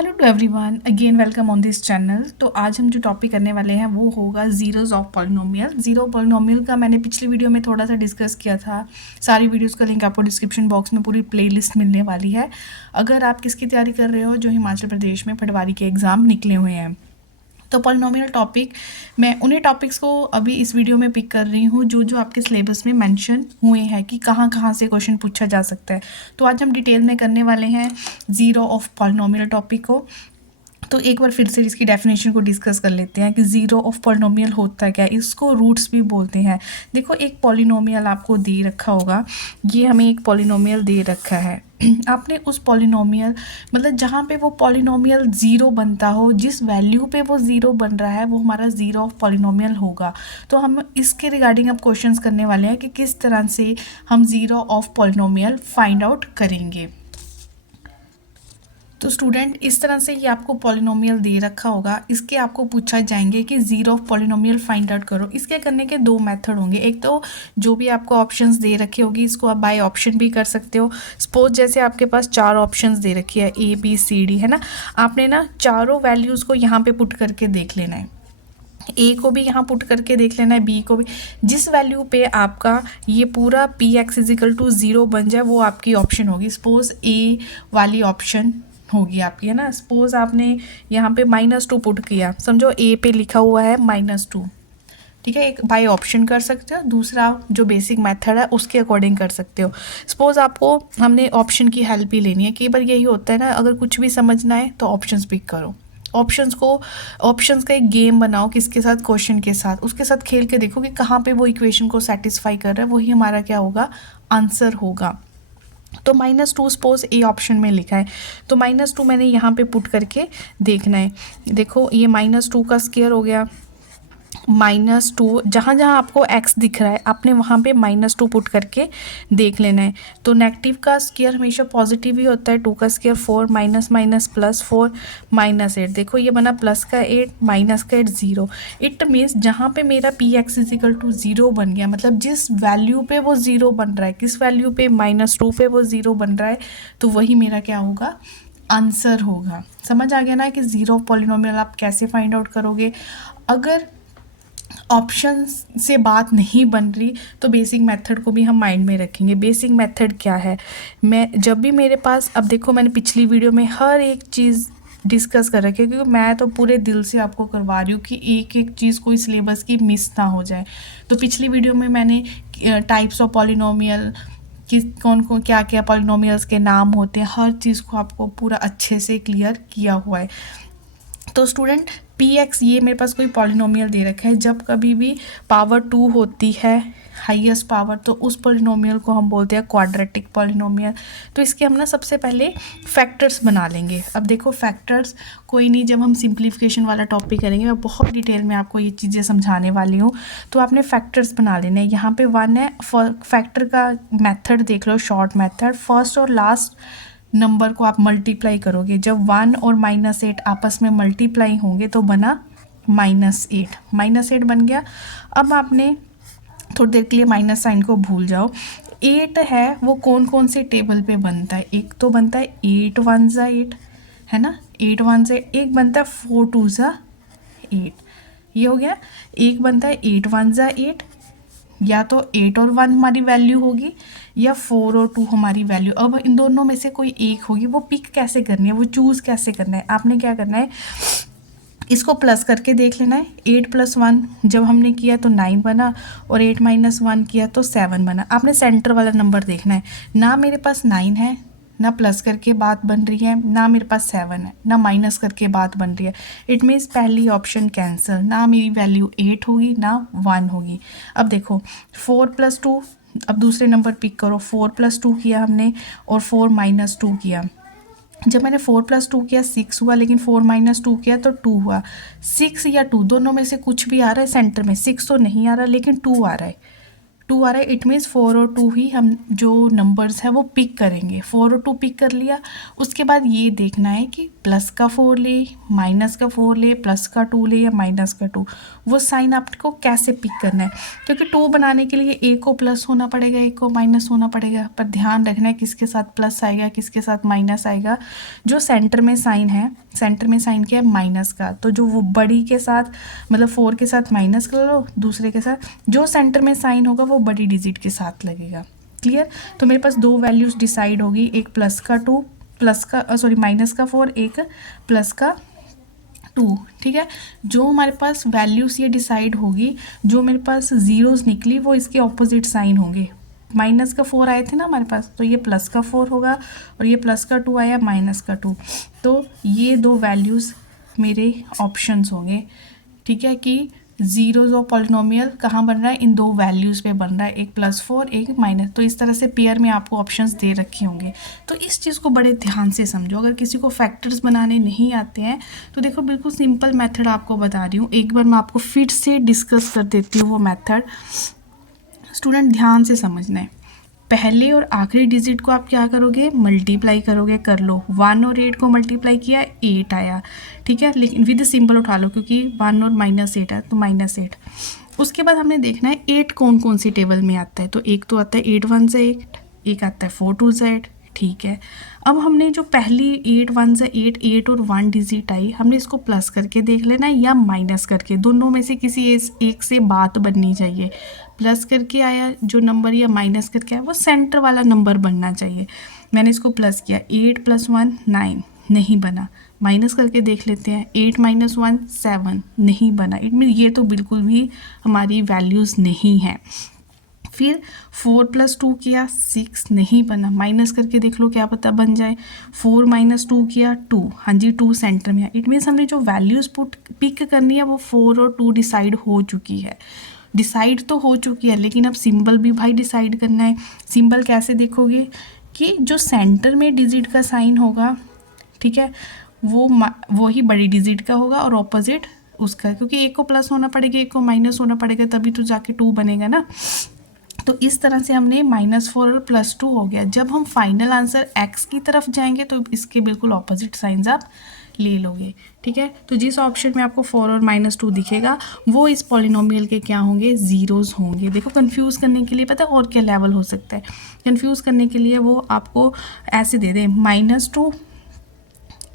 Hello to everyone, again welcome on this channel. तो आज हम जो टॉपिक करने वाले हैं वो होगा zeros of polynomial. Zero polynomial का मैंने पिछली वीडियो में थोड़ा सा डिस्कस किया था। सारी वीडियोस का लिंक आपको डिस्क्रिप्शन बॉक्स में पूरी प्लेलिस्ट मिलने वाली है। अगर आप किसकी तैयारी कर रहे हो, जो हिमाचल प्रदेश में पटवारी के एग्ज़ाम निकले हुए हैं, तो पॉलिनोमियल टॉपिक मैं उन्हीं टॉपिक्स को अभी इस वीडियो में पिक कर रही हूँ जो जो आपके सिलेबस में मेंशन हुए हैं कि कहाँ कहाँ से क्वेश्चन पूछा जा सकता है। तो आज हम डिटेल में करने वाले हैं ज़ीरो ऑफ पॉलिनोमियल टॉपिक को। तो एक बार फिर से इसकी डेफिनेशन को डिस्कस कर लेते हैं कि ज़ीरो ऑफ पॉलिनोमियल होता क्या है। इसको रूट्स भी बोलते हैं। देखो, एक पॉलिनोमियल आपको दे रखा होगा, ये हमें एक पॉलिनोमियल दे रखा है। आपने उस पॉलिनोमियल मतलब जहाँ पे वो पॉलिनोमियल ज़ीरो बनता हो, जिस वैल्यू पे वो ज़ीरो बन रहा है, वो हमारा ज़ीरो ऑफ पॉलिनोमियल होगा। तो हम इसके रिगार्डिंग अब क्वेश्चंस करने वाले हैं कि किस तरह से हम zero of polynomial find out करेंगे। तो स्टूडेंट, इस तरह से ये आपको पॉलिनोमियल दे रखा होगा, इसके आपको पूछा जाएंगे कि zero of polynomial find out करो। इसके करने के दो मेथड होंगे। एक तो जो भी आपको ऑप्शंस दे रखे होगी, इसको आप बाय ऑप्शन भी कर सकते हो। सपोज जैसे आपके पास चार ऑप्शंस दे रखी है, ए बी सी डी, है ना। आपने ना चारों वैल्यूज़ को यहाँ पे पुट करके देख लेना है। ए को भी यहाँ पुट करके देख लेना है, बी को भी। जिस वैल्यू पे आपका ये पूरा P X is equal to zero बन जाए, वो आपकी ऑप्शन होगी। सपोज ए वाली ऑप्शन होगी आपकी, है ना। सपोज आपने यहाँ पे -2 पुट किया, समझो ए पे लिखा हुआ है -2, ठीक है। एक बाय ऑप्शन कर सकते हो, दूसरा जो बेसिक मेथड है उसके अकॉर्डिंग कर सकते हो। सपोज आपको हमने ऑप्शन की हेल्प ही लेनी है। कई बार यही होता है ना, अगर कुछ भी समझना है तो ऑप्शंस पिक करो। ऑप्शंस का एक गेम बनाओ, किसके साथ, क्वेश्चन के साथ। उसके साथ खेल के देखो कि कहाँ पे वो इक्वेशन को सेटिस्फाई कर रहा है, वही हमारा क्या होगा, आंसर होगा। तो -2 सपोज ए ऑप्शन में लिखा है, तो -2 मैंने यहाँ पे पुट करके देखना है। देखो, ये -2 का स्क्वायर हो गया, -2 जहाँ जहाँ आपको x दिख रहा है, आपने वहाँ पे -2 पुट करके देख लेना है। तो नेगेटिव का स्क्वायर हमेशा पॉजिटिव ही होता है। 2 का स्क्वायर 4, माइनस माइनस प्लस 4, -8। देखो, ये बना प्लस का 8, माइनस का 8, 0। इट मीन्स जहाँ पे मेरा पी एक्स इजिकल टू 0 बन गया, मतलब जिस वैल्यू पे वो 0 बन रहा है, किस वैल्यू पे, -2 पे वो 0 बन रहा है, तो वही मेरा क्या होगा, आंसर होगा। समझ आ गया ना कि ज़ीरो पॉलिनोमियल आप कैसे फाइंड आउट करोगे। अगर ऑप्शन से बात नहीं बन रही तो बेसिक मेथड को भी हम माइंड में रखेंगे। बेसिक मेथड क्या है, मैं जब भी मेरे पास, अब देखो मैंने पिछली वीडियो में हर एक चीज़ डिस्कस कर रखी है, क्योंकि मैं तो पूरे दिल से आपको करवा रही हूँ कि एक एक चीज़ कोई सिलेबस की मिस ना हो जाए। तो पिछली वीडियो में मैंने टाइप्स ऑफ पॉलिनोमियल, कि कौन कौन क्या क्या पॉलिनोमियल्स के नाम होते हैं, हर चीज़ को आपको पूरा अच्छे से क्लियर किया हुआ है। तो स्टूडेंट, पी एक्स ये मेरे पास कोई पॉलिनोमियल दे रखा है। जब कभी भी पावर 2 होती है, हाईएस्ट पावर, तो उस पॉलिनोमियल को हम बोलते हैं क्वाड्रेटिक पॉलिनोमियल। तो इसके हम ना सबसे पहले फैक्टर्स बना लेंगे। अब देखो, फैक्टर्स कोई नहीं, जब हम सिंप्लीफिकेशन वाला टॉपिक करेंगे मैं बहुत डिटेल में आपको ये चीज़ें समझाने वाली हूँ। तो आपने फैक्टर्स बना लेने हैं। यहाँ पे 1 है। फैक्टर का मेथड देख लो, शॉर्ट मेथड। फर्स्ट और लास्ट नंबर को आप मल्टीप्लाई करोगे। जब 1 और -8 आपस में मल्टीप्लाई होंगे तो बना -8, -8 बन गया। अब आपने थोड़ी देर के लिए माइनस साइन को भूल जाओ। 8 है, वो कौन कौन से टेबल पे बनता है, एक तो बनता है 8 1 ज़ा 8, है ना, 8 1 से। एक बनता है 4 2 ज़ा 8, ये हो गया। एक बनता है 8 1 ज़ा 8, या तो 8 और 1 हमारी वैल्यू होगी, या 4 और 2 हमारी वैल्यू। अब इन दोनों में से कोई एक होगी। वो पिक कैसे करनी है, वो चूज़ कैसे करना है, आपने क्या करना है, इसको प्लस करके देख लेना है। 8 + 1 जब हमने किया तो 9 बना, और 8 - 1 किया तो 7 बना। आपने सेंटर वाला नंबर देखना है। ना मेरे पास 9 है, ना प्लस करके बात बन रही है, ना मेरे पास 7 है, ना माइनस करके बात बन रही है। इट मीन्स पहली ऑप्शन कैंसिल, ना मेरी वैल्यू 8 होगी ना 1 होगी। अब देखो, 4 + 2, अब दूसरे नंबर पिक करो। 4 + 2 किया हमने, और 4 - 2 किया। जब मैंने 4 + 2 किया 6 हुआ, लेकिन 4 - 2 किया तो 2 हुआ। 6 या 2 दोनों में से कुछ भी आ रहा है सेंटर में। 6 तो नहीं आ रहा, लेकिन 2 आ रहा है। 2 आ रहा है, इट मीन्स 4 और 2 ही हम जो नंबर्स है वो पिक करेंगे। 4 और 2 पिक कर लिया। उसके बाद ये देखना है कि प्लस का 4 ले, माइनस का 4 ले, प्लस का 2 ले या माइनस का 2, वो साइन आपको कैसे पिक करना है। क्योंकि 2 बनाने के लिए एक को प्लस होना पड़ेगा, एक को माइनस होना पड़ेगा, पर ध्यान रखना है किसके साथ प्लस आएगा, किसके साथ माइनस आएगा। जो सेंटर में साइन है, सेंटर में साइन क्या है, माइनस का, तो जो वो बड़ी के साथ मतलब 4 के साथ माइनस कर लो, दूसरे के साथ जो सेंटर में साइन होगा वो बड़ी डिजिट के साथ लगेगा। क्लियर। तो मेरे पास दो वैल्यूज डिसाइड होगी, एक प्लस का 2, प्लस का सॉरी माइनस का 4, एक प्लस का 2। ठीक है। जो हमारे पास वैल्यूज ये डिसाइड होगी, जो मेरे पास जीरोस निकली वो इसके ऑपोजिट साइन होंगे। माइनस का 4 आए थे ना हमारे पास, तो ये प्लस का 4 होगा, और ये प्लस का 2 आया, माइनस का 2। तो ये दो वैल्यूज़ मेरे ऑप्शंस होंगे। ठीक है, कि जीरोज ऑफ पॉलिनोमियल कहाँ बन रहा है, इन दो वैल्यूज़ पे बन रहा है, एक +4 एक माइनस। तो इस तरह से पेयर में आपको ऑप्शंस दे रखे होंगे। तो इस चीज़ को बड़े ध्यान से समझो। अगर किसी को फैक्टर्स बनाने नहीं आते हैं तो देखो बिल्कुल सिंपल मेथड आपको बता रही हूँ, एक बार मैं आपको फिर से डिस्कस कर देती हूँ वो मेथड। स्टूडेंट ध्यान से समझना है। पहले और आखिरी डिजिट को आप क्या करोगे, मल्टीप्लाई करोगे। कर लो, 1 और 8 को मल्टीप्लाई किया, 8 आया। ठीक है, लेकिन विद सिंबल उठा लो क्योंकि 1 और -8 है तो -8। उसके बाद हमने देखना है 8 कौन कौन सी टेबल में आता है। तो एक तो आता है 8 1 से 8, एक आता है 4 2 से 8। ठीक है, अब हमने जो पहली 8 1 से 8, 8 और 1 डिजिट आई, हमने इसको प्लस करके देख लेना है या माइनस करके, दोनों में से किसी एक से बात बननी चाहिए। प्लस करके आया जो नंबर या माइनस करके आया वो सेंटर वाला नंबर बनना चाहिए। मैंने इसको प्लस किया, 8 + 1 9, नहीं बना। माइनस करके देख लेते हैं, 8 - 1 7, नहीं बना। इट मीन ये तो बिल्कुल भी हमारी वैल्यूज़ नहीं है। फिर 4 + 2 किया, 6, नहीं बना। माइनस करके देख लो क्या पता बन जाए। 4 - 2 किया, 2, हाँ जी 2 सेंटर में है। इट मीन्स हमने जो वैल्यूज़ पिक करनी है वो 4 और 2 डिसाइड हो चुकी है। डिसाइड तो हो चुकी है, लेकिन अब सिंबल भी भाई डिसाइड करना है। सिंबल कैसे देखोगे कि जो सेंटर में डिजिट का साइन होगा, ठीक है, वो ही बड़ी डिजिट का होगा और ऑपोजिट उसका, क्योंकि एक को प्लस होना पड़ेगा, एक को माइनस होना पड़ेगा, तभी तो जाके 2 बनेगा ना। तो इस तरह से हमने -4 और +2 हो गया। जब हम फाइनल आंसर x की तरफ जाएंगे तो इसके बिल्कुल ऑपोजिट साइंस आप ले लोगे। ठीक है, तो जिस ऑप्शन में आपको 4 और -2 दिखेगा वो इस पॉलिनोमियल के क्या होंगे, जीरोस होंगे। देखो कंफ्यूज करने के लिए पता है और क्या लेवल हो सकता है, कंफ्यूज करने के लिए वो आपको ऐसे दे दे, -2,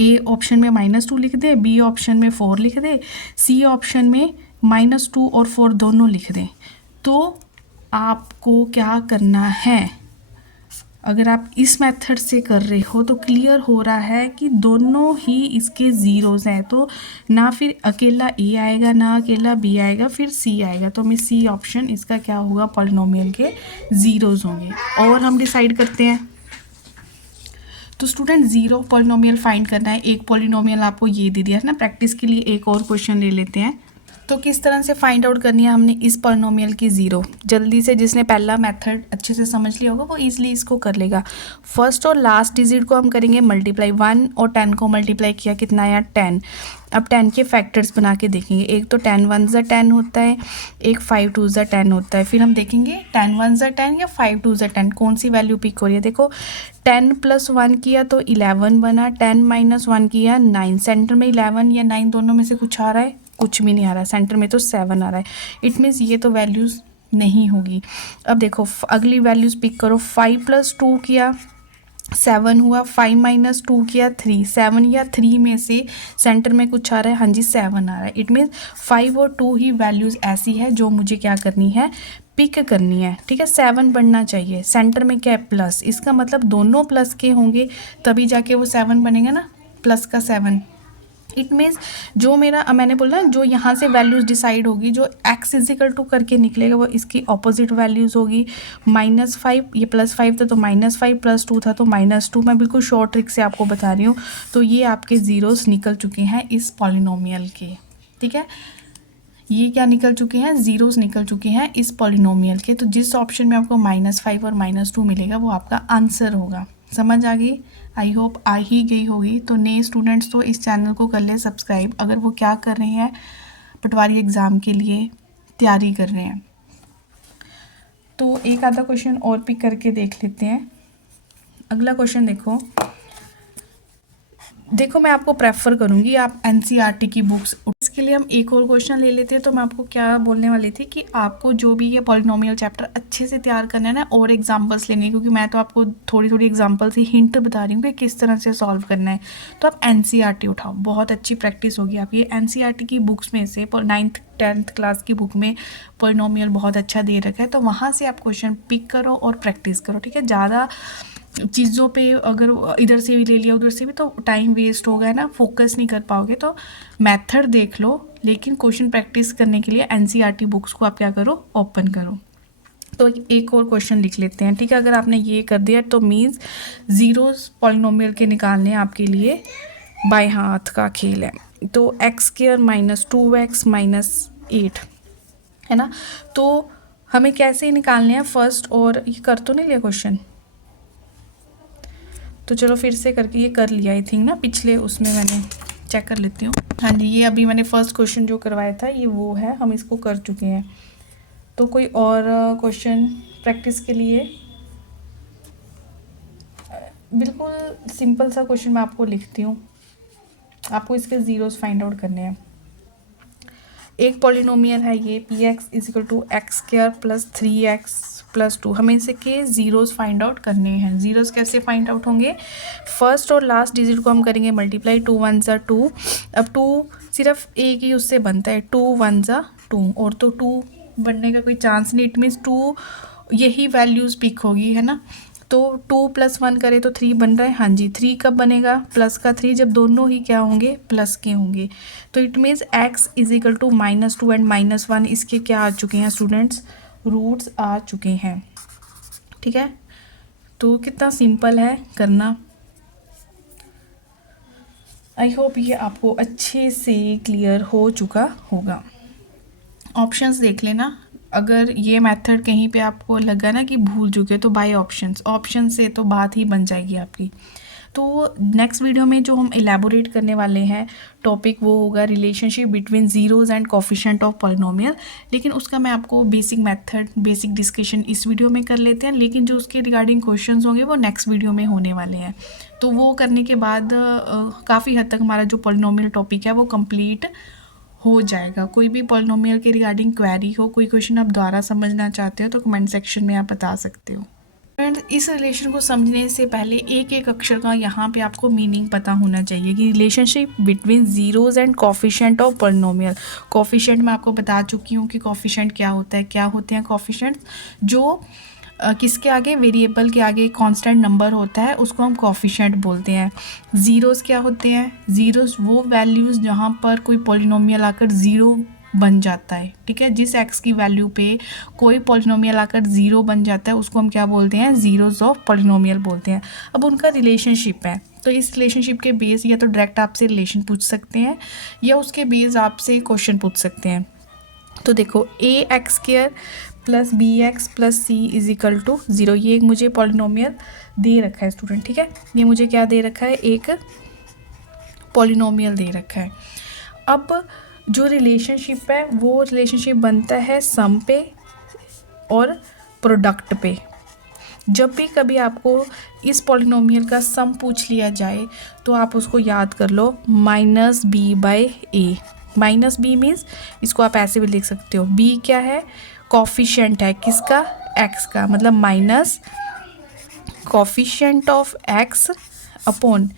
ए ऑप्शन में -2 लिख दे, बी ऑप्शन में 4 लिख दे, सी ऑप्शन में -2 और 4 दोनों लिख दें। तो आपको क्या करना है, अगर आप इस मेथड से कर रहे हो तो क्लियर हो रहा है कि दोनों ही इसके ज़ीरोज़ हैं। तो ना फिर अकेला ए आएगा, ना अकेला बी आएगा, फिर सी आएगा। तो हमें सी ऑप्शन इसका क्या होगा, पॉलिनोमियल के ज़ीरोज़ होंगे। और हम डिसाइड करते हैं। तो स्टूडेंट ज़ीरो पॉलिनोमियल फाइंड करना है। एक पॉलिनोमियल आपको ये दे दिया है ना, प्रैक्टिस के लिए एक और क्वेश्चन ले लेते हैं। तो किस तरह से फाइंड आउट करनी है हमने इस पॉलिनोमियल की ज़ीरो। जल्दी से जिसने पहला मेथड अच्छे से समझ लिया होगा वो इजीली इसको कर लेगा। फर्स्ट और लास्ट डिजिट को हम करेंगे मल्टीप्लाई। 1 और 10 को मल्टीप्लाई किया, कितना आया, 10। अब 10 के फैक्टर्स बना के देखेंगे। एक तो 10 1 ज़ा 10 होता है, एक 5 2 ज़ा 10 होता है। फिर हम देखेंगे 10 1 ज़ा 10 या 5 2 ज़ा 10 कौन सी वैल्यू पिक हो रही है। देखो 10 + 1 किया तो 11 बना, 10 - 1 किया 9। सेंटर में 11 या 9 दोनों में से कुछ आ रहा है, कुछ भी नहीं आ रहा है। सेंटर में तो 7 आ रहा है। इट मीन्स ये तो वैल्यूज़ नहीं होगी। अब देखो अगली वैल्यूज़ पिक करो। 5 + 2 किया 7 हुआ, 5 - 2 किया 3। 7 या 3 में से सेंटर में कुछ आ रहा है, हाँ जी 7 आ रहा है। इट मीन्स 5 और 2 ही वैल्यूज़ ऐसी है जो मुझे क्या करनी है, पिक करनी है। ठीक है, 7 बनना चाहिए। सेंटर में क्या है, प्लस, इसका मतलब दोनों प्लस के होंगे तभी जाके वो 7 बनेगा ना, प्लस का 7। इट मीन्स जो मेरा मैंने बोला जो यहाँ से वैल्यूज़ डिसाइड होगी, जो x = करके निकलेगा वो इसकी ऑपोजिट वैल्यूज़ होगी। -5, ये +5 था तो -5, +2 था तो -2। मैं बिल्कुल शॉर्ट ट्रिक से आपको बता रही हूँ। तो ये आपके ज़ीरोस निकल चुके हैं इस पॉलिनोमियल के। ठीक है, ये क्या निकल चुके हैं, ज़ीरोस निकल चुके हैं इस पॉलिनोमियल के। तो जिस ऑप्शन में आपको -5 और -2 मिलेगा वो आपका आंसर होगा। समझ आ गई, आई होप आ ही गई होगी। तो नए स्टूडेंट्स तो इस चैनल को कर ले सब्सक्राइब, अगर वो क्या कर रहे हैं, पटवारी एग्ज़ाम के लिए तैयारी कर रहे हैं। तो एक आधा क्वेश्चन और पिक करके देख लेते हैं। अगला क्वेश्चन देखो मैं आपको प्रेफर करूँगी आप एनसीईआरटी की बुक्स। इसके लिए हम एक और क्वेश्चन ले लेते हैं। तो मैं आपको क्या बोलने वाली थी कि आपको जो भी ये पॉलिनोमियल चैप्टर अच्छे से तैयार करना है ना, और एग्जांपल्स लेंगे, क्योंकि मैं तो आपको थोड़ी थोड़ी एग्जांपल से हिंट बता रही हूँ कि किस तरह से सॉल्व करना है। तो आप एनसीईआरटी उठाओ, बहुत अच्छी प्रैक्टिस होगी आपकी। एनसीईआरटी की बुक्स में से 9th 10th क्लास की बुक में पॉलिनोमियल बहुत अच्छा दे रखा है, तो वहाँ से आप क्वेश्चन पिक करो और प्रैक्टिस करो, ठीक है। ज़्यादा चीज़ों पे अगर इधर से भी ले लिया उधर से भी तो टाइम वेस्ट होगा, है ना, फोकस नहीं कर पाओगे। तो मेथड देख लो, लेकिन क्वेश्चन प्रैक्टिस करने के लिए एनसीईआरटी बुक्स को आप क्या करो, ओपन करो। तो एक और क्वेश्चन लिख लेते हैं, ठीक है। अगर आपने ये कर दिया तो मीन्स जीरोस पॉलिनोमियल के निकालने आपके लिए बाएं हाथ का खेल है। तो x² - 2x - 8, है ना। तो हमें कैसे निकालने हैं फर्स्ट, और ये कर तो नहीं लिया क्वेश्चन, तो चलो फिर से करके ये कर लिया आई थिंक ना, पिछले उसमें मैंने चेक कर लेती हूँ। हाँ जी, ये अभी मैंने फर्स्ट क्वेश्चन जो करवाया था ये वो है, हम इसको कर चुके हैं। तो कोई और क्वेश्चन प्रैक्टिस के लिए? बिल्कुल सिंपल सा क्वेश्चन मैं आपको लिखती हूँ, आपको इसके ज़ीरोस फाइंड आउट करने हैं। एक पॉलिनोमियल है ये px = x² + 3x + 2। हमें इसके ज़ीरोस फाइंड आउट करने हैं। ज़ीरोस कैसे फाइंड आउट होंगे, फर्स्ट और लास्ट डिजिट को हम करेंगे मल्टीप्लाई, 2 1 ज़ा 2। अब 2 सिर्फ एक ही उससे बनता है, 2 1 ज़ा 2, और तो 2 बनने का कोई चांस नहीं। इट मीन्स 2 यही वैल्यूज़ पिक होगी, है ना। तो 2 + 1 करें तो 3 बन रहा है। हाँ जी, 3 कब बनेगा, प्लस का 3, जब दोनों ही क्या होंगे, प्लस के होंगे। तो इट मीन्स x = -2 एंड -1 इसके क्या आ चुके हैं स्टूडेंट्स, रूट्स आ चुके हैं, ठीक है। तो कितना सिंपल है करना। आई होप ये आपको अच्छे से क्लियर हो चुका होगा। ऑप्शंस देख लेना, अगर ये मेथड कहीं पे आपको लगा ना कि भूल चुके तो बाय ऑप्शन से तो बात ही बन जाएगी आपकी। तो नेक्स्ट वीडियो में जो हम एलैबोरेट करने वाले हैं टॉपिक वो होगा relationship between zeros and coefficient of polynomial. लेकिन उसका मैं आपको बेसिक मेथड, बेसिक डिस्कशन इस वीडियो में कर लेते हैं, लेकिन जो उसके रिगार्डिंग क्वेश्चंस होंगे वो नेक्स्ट वीडियो में होने वाले हैं। तो वो करने के बाद काफ़ी हद तक हमारा जो पॉलिनोमियल टॉपिक है वो कंप्लीट हो जाएगा। कोई भी पॉलिनोमियल के रिगार्डिंग क्वेरी हो, कोई क्वेश्चन आप दोबारा समझना चाहते हो तो कमेंट सेक्शन में आप बता सकते हो। फ्रेंड्स, इस रिलेशन को समझने से पहले एक एक अक्षर का यहाँ पे आपको मीनिंग पता होना चाहिए कि relationship between zeros and coefficient of polynomial. Coefficient मैं आपको बता चुकी हूँ कि कोफिशिएंट क्या होता है, क्या होते हैं कोफिशिएंट्स, जो किसके आगे, वेरिएबल के आगे कांस्टेंट नंबर होता है उसको हम कोफिशिएंट बोलते हैं। ज़ीरोज़ क्या होते हैं, ज़ीरोज़ वो वैल्यूज़ जहाँ पर कोई पॉलिनोमियल आकर ज़ीरो बन जाता है, ठीक है। जिस x की वैल्यू पे कोई पॉलिनोमियल आकर ज़ीरो बन जाता है उसको हम क्या बोलते हैं, ज़ीरोज़ ऑफ पॉलिनोमियल बोलते हैं। अब उनका रिलेशनशिप है, तो इस रिलेशनशिप के बेस या तो डायरेक्ट आपसे रिलेशन पूछ सकते हैं या उसके बेस आपसे क्वेश्चन पूछ सकते हैं। तो देखो ax² + bx + c = 0, ये एक मुझे पॉलिनोमियल दे रखा है स्टूडेंट, ठीक है। ये मुझे क्या दे रखा है, एक पॉलिनोमियल दे रखा है। अब जो रिलेशनशिप है वो रिलेशनशिप बनता है सम पे और प्रोडक्ट पे। जब भी कभी आपको इस पॉलिनोमियल का सम पूछ लिया जाए तो आप उसको याद कर लो -b/a। -b मीन्स इसको आप ऐसे भी लिख सकते हो, b क्या है, कॉफिशिएंट है किसका, x का, मतलब minus coefficient of x upon,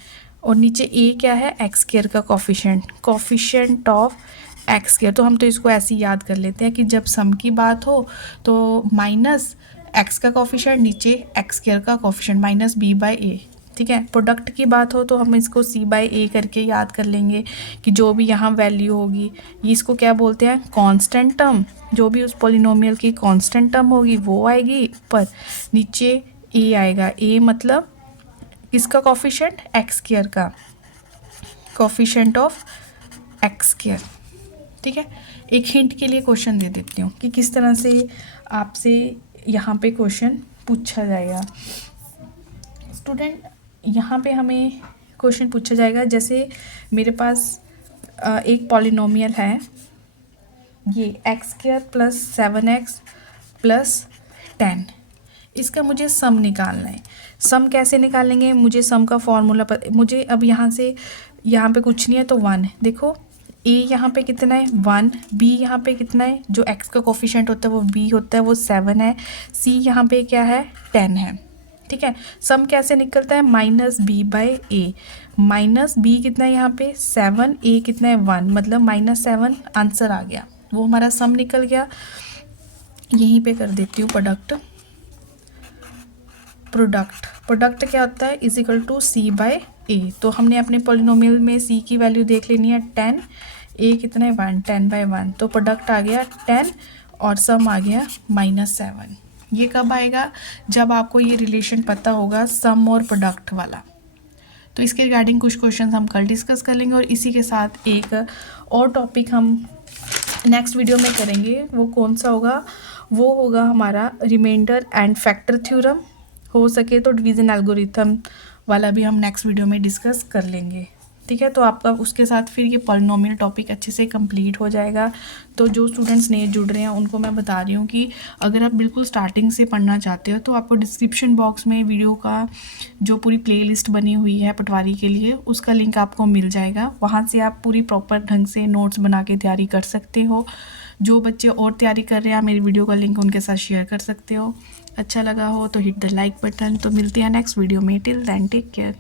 और नीचे a क्या है, x² का कॉफिशिएंट ऑफ x²। तो हम तो इसको ऐसे ही याद कर लेते हैं कि जब सम की बात हो तो माइनस x का कॉफिशिएंट, नीचे x² का कॉफिशिएंट, -b/a, ठीक है। प्रोडक्ट की बात हो तो हम इसको c/a करके याद कर लेंगे कि जो भी यहाँ वैल्यू होगी ये इसको क्या बोलते हैं, कांस्टेंट टर्म। जो भी उस पॉलिनोमियल की कांस्टेंट टर्म होगी वो आएगी ऊपर, नीचे a आएगा। a मतलब किसका कॉफिशिएंट, x² का कॉफिशिएंट ऑफ x², ठीक है। एक हिंट के लिए क्वेश्चन दे देती हूँ कि किस तरह से आपसे यहाँ पे क्वेश्चन पूछा जाएगा। स्टूडेंट, यहाँ पे हमें क्वेश्चन पूछा जाएगा, जैसे मेरे पास एक पॉलिनोमियल है, ये x² + 7x + 10। इसका मुझे सम निकालना है। सम कैसे निकालेंगे, मुझे सम का फॉर्मूला मुझे अब यहाँ से, यहाँ पे कुछ नहीं है तो 1 है। देखो ए यहाँ पे कितना है 1, बी यहाँ पे कितना है, जो एक्स का कोफिशिएंट होता है वो बी होता है, वो 7 है, सी यहाँ पे क्या है 10 है। ठीक है, सम कैसे निकलता है, minus B by A. Minus B कितना है यहाँ पे 7, ए कितना है 1, मतलब -7 आंसर आ गया, वो हमारा सम निकल गया। यहीं पे कर देती हूँ प्रोडक्ट क्या होता है, is equal to C by A. तो हमने अपने पॉलिनोमियल में सी की वैल्यू देख लेनी है 10, ए कितना है 1, 10/1, तो प्रोडक्ट आ गया 10 और सम आ गया -7। ये कब आएगा, जब आपको ये रिलेशन पता होगा सम और प्रोडक्ट वाला। तो इसके रिगार्डिंग कुछ क्वेश्चन हम कल डिस्कस कर लेंगे, और इसी के साथ एक और टॉपिक हम नेक्स्ट वीडियो में करेंगे। वो कौन सा होगा, वो होगा हमारा रिमाइंडर एंड फैक्टर थ्योरम। हो सके तो डिवीज़न एल्गोरिथम वाला भी हम नेक्स्ट वीडियो में डिस्कस कर लेंगे। ठीक है, तो आपका उसके साथ फिर ये पॉलिनोमियल टॉपिक अच्छे से कंप्लीट हो जाएगा। तो जो स्टूडेंट्स नए जुड़ रहे हैं उनको मैं बता रही हूँ कि अगर आप बिल्कुल स्टार्टिंग से पढ़ना चाहते हो तो आपको डिस्क्रिप्शन बॉक्स में वीडियो का जो पूरी प्लेलिस्ट बनी हुई है पटवारी के लिए, उसका लिंक आपको मिल जाएगा। वहाँ से आप पूरी प्रॉपर ढंग से नोट्स बना के तैयारी कर सकते हो। जो बच्चे और तैयारी कर रहे हैं, मेरी वीडियो का लिंक उनके साथ शेयर कर सकते हो। अच्छा लगा हो तो हिट द लाइक बटन। तो मिलते हैं नेक्स्ट वीडियो में, टिल देन टेक केयर।